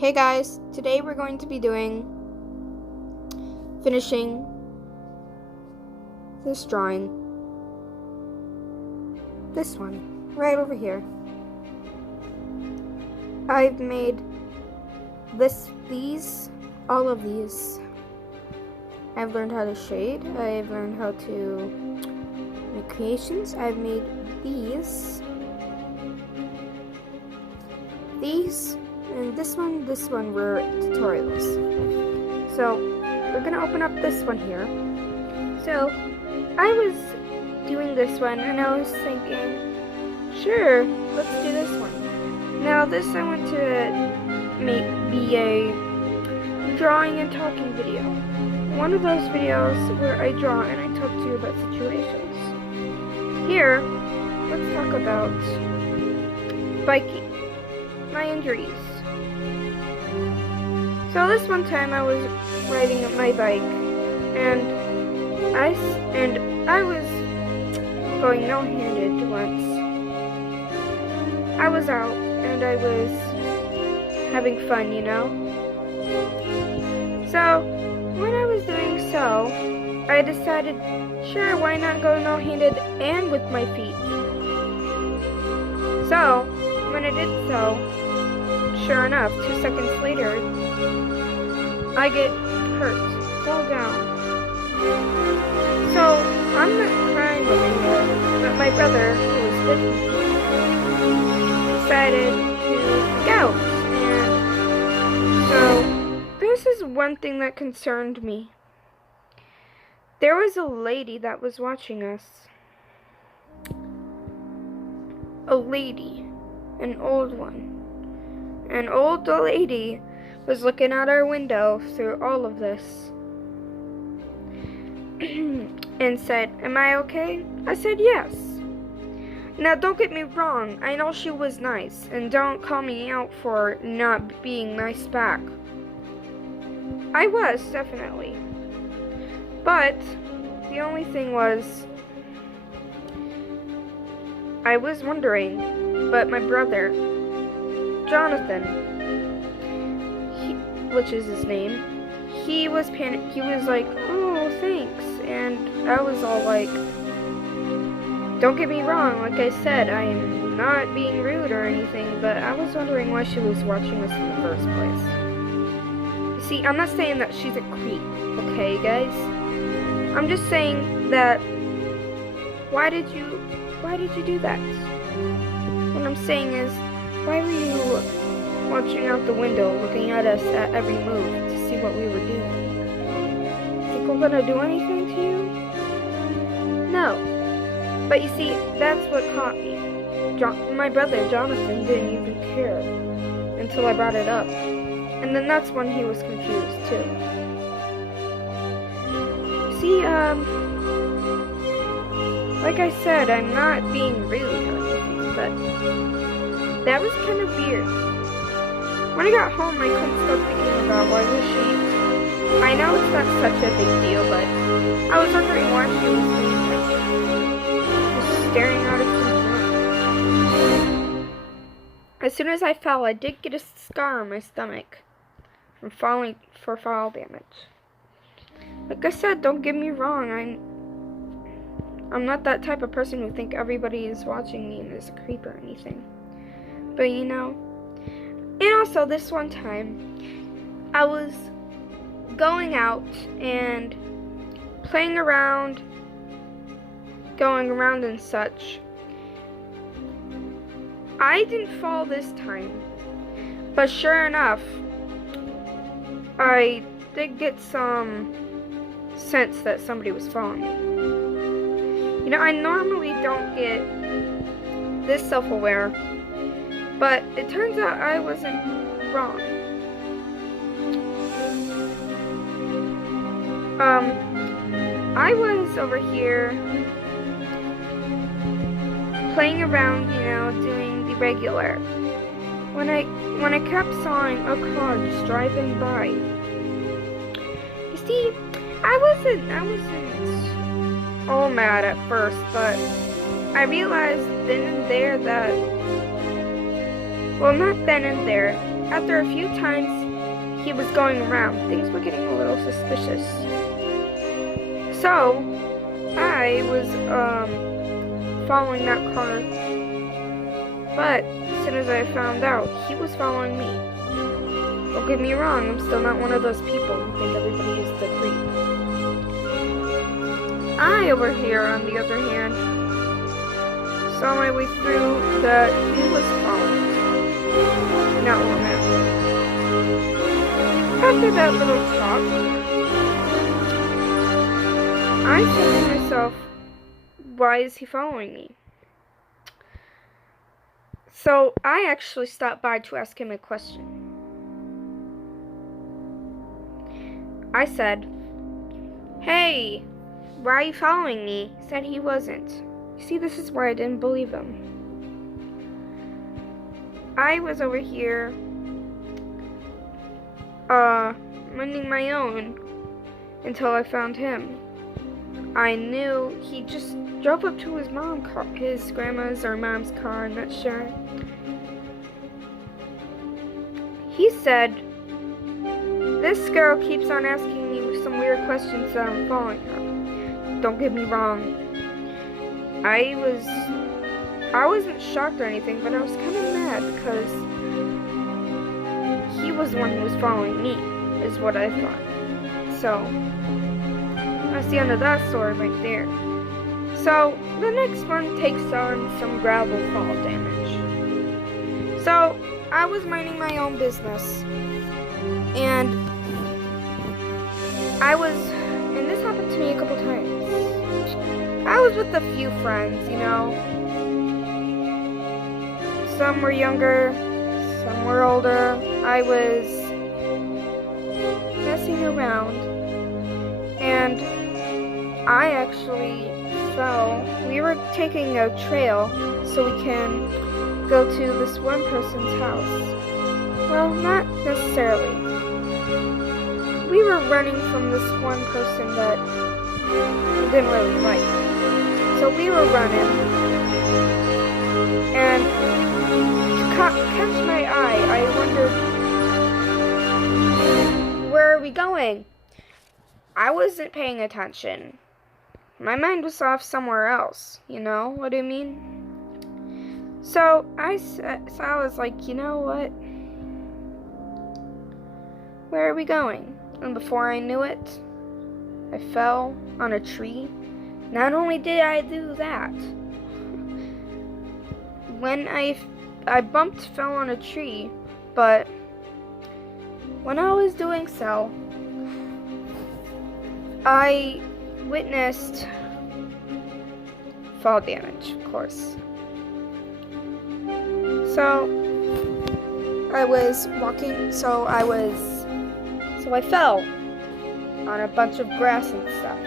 Hey guys, today we're going to be finishing this drawing. This one, right over here. I've made all of these. I've learned how to shade, I've learned how to make creations. I've made these, and this one were tutorials. So we're gonna open up this one here. So I was doing this one and I was thinking, sure, let's do this one. Now this I want to be a drawing and talking video. One of those videos where I draw and I talk to you about situations. Here, let's talk about biking, my injuries. So this one time I was riding my bike and I was going no-handed once. I was out and I was having fun, you know? So when I was doing so, I decided, sure, why not go no-handed and with my feet? So when I did so, sure enough, 2 seconds later, I get hurt, fall down. So I'm not crying anymore, but my brother, who was with me, decided to freak out. And so this is one thing that concerned me. There was a lady that was watching us. A lady, an old one. An old lady was looking out our window through all of this and said, "Am I okay?" I said, "Yes." Now don't get me wrong, I know she was nice, and don't call me out for not being nice back. I was, definitely. But the only thing was, I was wondering, but my brother, Jonathan, which is his name, he was panicked. He was like, "Oh, thanks." And I was all like, don't get me wrong, like I said, I am not being rude or anything, but I was wondering why she was watching us in the first place. You see, I'm not saying that she's a creep, okay, guys? I'm just saying that, why did you do that? What I'm saying is, why were you watching out the window, looking at us at every move to see what we were doing? Think we're gonna do anything to you? No. But you see, that's what caught me. My brother, Jonathan, didn't even care until I brought it up. And then that's when he was confused, too. See, like I said, I'm not being rude or anything, but that was kind of weird. When I got home, I couldn't stop thinking about why was she... I know it's not such a big deal, but I was wondering why she was doing that. Just staring out of the room. As soon as I fell, I did get a scar on my stomach from fall damage. Like I said, don't get me wrong, I'm not that type of person who think everybody is watching me and is a creep or anything. But you know, and also this one time, I was going out and playing around, going around and such. I didn't fall this time, but sure enough, I did get some sense that somebody was following me. You know, I normally don't get this self-aware, but it turns out I wasn't wrong. I was over here playing around, you know, doing the regular. When I kept sawing a car just driving by. You see, I wasn't all mad at first, but I realized then and there that, well, not then and there, after a few times he was going around, things were getting a little suspicious. So, I was, following that car, but as soon as I found out, he was following me. Don't get me wrong, I'm still not one of those people who think everybody is the creep. I, over here, on the other hand, saw my way through that he was following me. Not long after. After that little talk, I said to myself, why is he following me? So I actually stopped by to ask him a question. I said, hey, why are you following me? He said he wasn't. You see, this is where I didn't believe him. I was over here, minding my own until I found him. I knew he just drove up to his grandma's or mom's car, I'm not sure. He said, this girl keeps on asking me some weird questions that I'm following her. Don't get me wrong. I wasn't shocked or anything, but I was kind of mad because he was the one who was following me, is what I thought. So, that's the end of that story right there. So, the next one takes on some gravel fall damage. So, I was minding my own business, and this happened to me a couple times. I was with a few friends, you know. Some were younger, some were older. I was messing around, and I actually fell. We were taking a trail so we can go to this one person's house. Well, not necessarily. We were running from this one person that we didn't really like. So we were running, and to catch my eye, I wondered, where are we going? I wasn't paying attention. My mind was off somewhere else, you know what I mean? So I was like, you know what? Where are we going? And before I knew it, I fell on a tree. Not only did I do that, when I fell on a tree, but when I was doing so, I witnessed fall damage, of course. So I was walking, so I fell on a bunch of grass and stuff.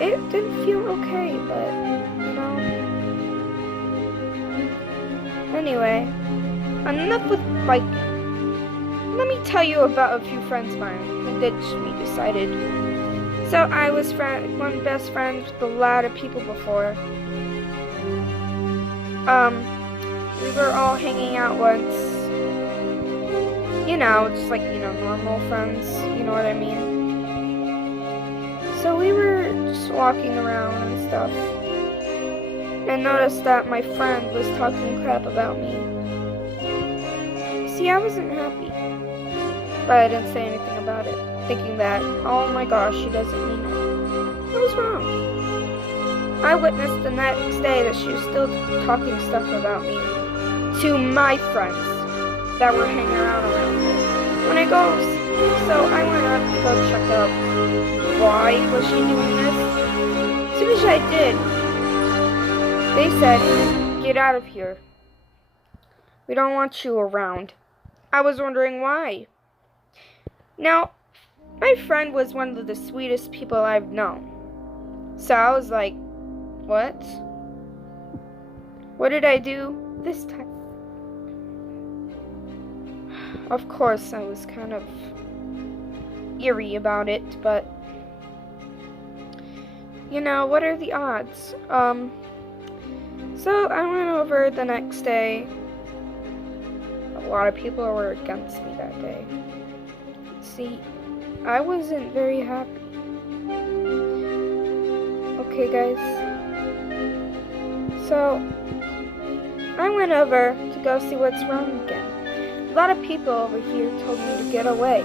It didn't feel okay, but, you know. Anyway, enough with biking. Let me tell you about a few friends of mine who ditched me, decided. So I was one best friend with a lot of people before. We were all hanging out once. You know, just like, you know, normal friends, you know what I mean? So we were just walking around and stuff, and noticed that my friend was talking crap about me. See, I wasn't happy, but I didn't say anything about it, thinking that, oh my gosh, she doesn't mean it. I was wrong. I witnessed the next day that she was still talking stuff about me to my friends that were hanging around me. So I went up to go check out why was she doing this. As soon as I did, they said, get out of here. We don't want you around. I was wondering why. Now, my friend was one of the sweetest people I've known. So I was like, what? What did I do this time? Of course, I was kind of eerie about it, but, you know, what are the odds? So I went over the next day, a lot of people were against me that day. See, I wasn't very happy. Okay, guys. So, I went over to go see what's wrong again. A lot of people over here told me to get away.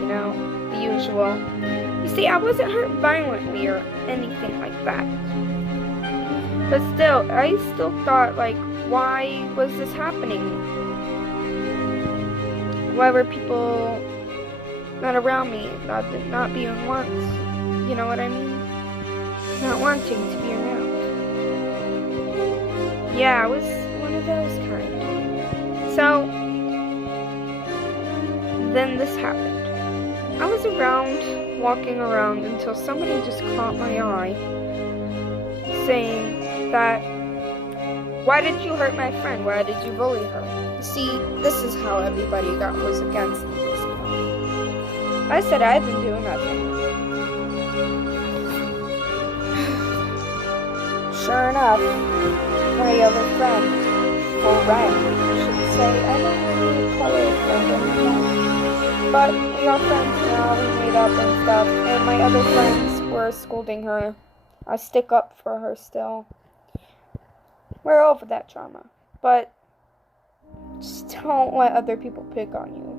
You know, the usual. You see, I wasn't hurt violently or anything like that. But still, I still thought, like, why was this happening? Why were people not around me, not being once? You know what I mean? Not wanting to be around. Yeah, I was one of those kind. So, then this happened. I was walking around until somebody just caught my eye, saying that, why did you hurt my friend? Why did you bully her? You see, this is how everybody was against me this month. I said I didn't do nothing. Sure enough, my other friend, or Ren, I should say, I don't really call her a friend anymore, but we are friends now, we made up and stuff, and my other friends were scolding her. I stick up for her still. We're over that trauma, but just don't let other people pick on you.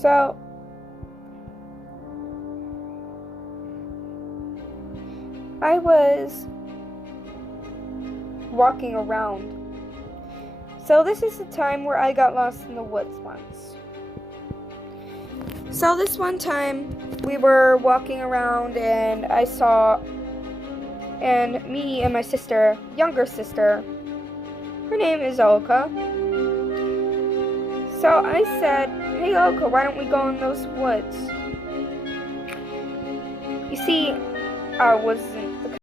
So, I was walking around. So this is the time where I got lost in the woods once. So this one time, we were walking around and I saw, and me and my sister, younger sister, her name is Olka. So I said, hey Olka, why don't we go in those woods? You see, I wasn't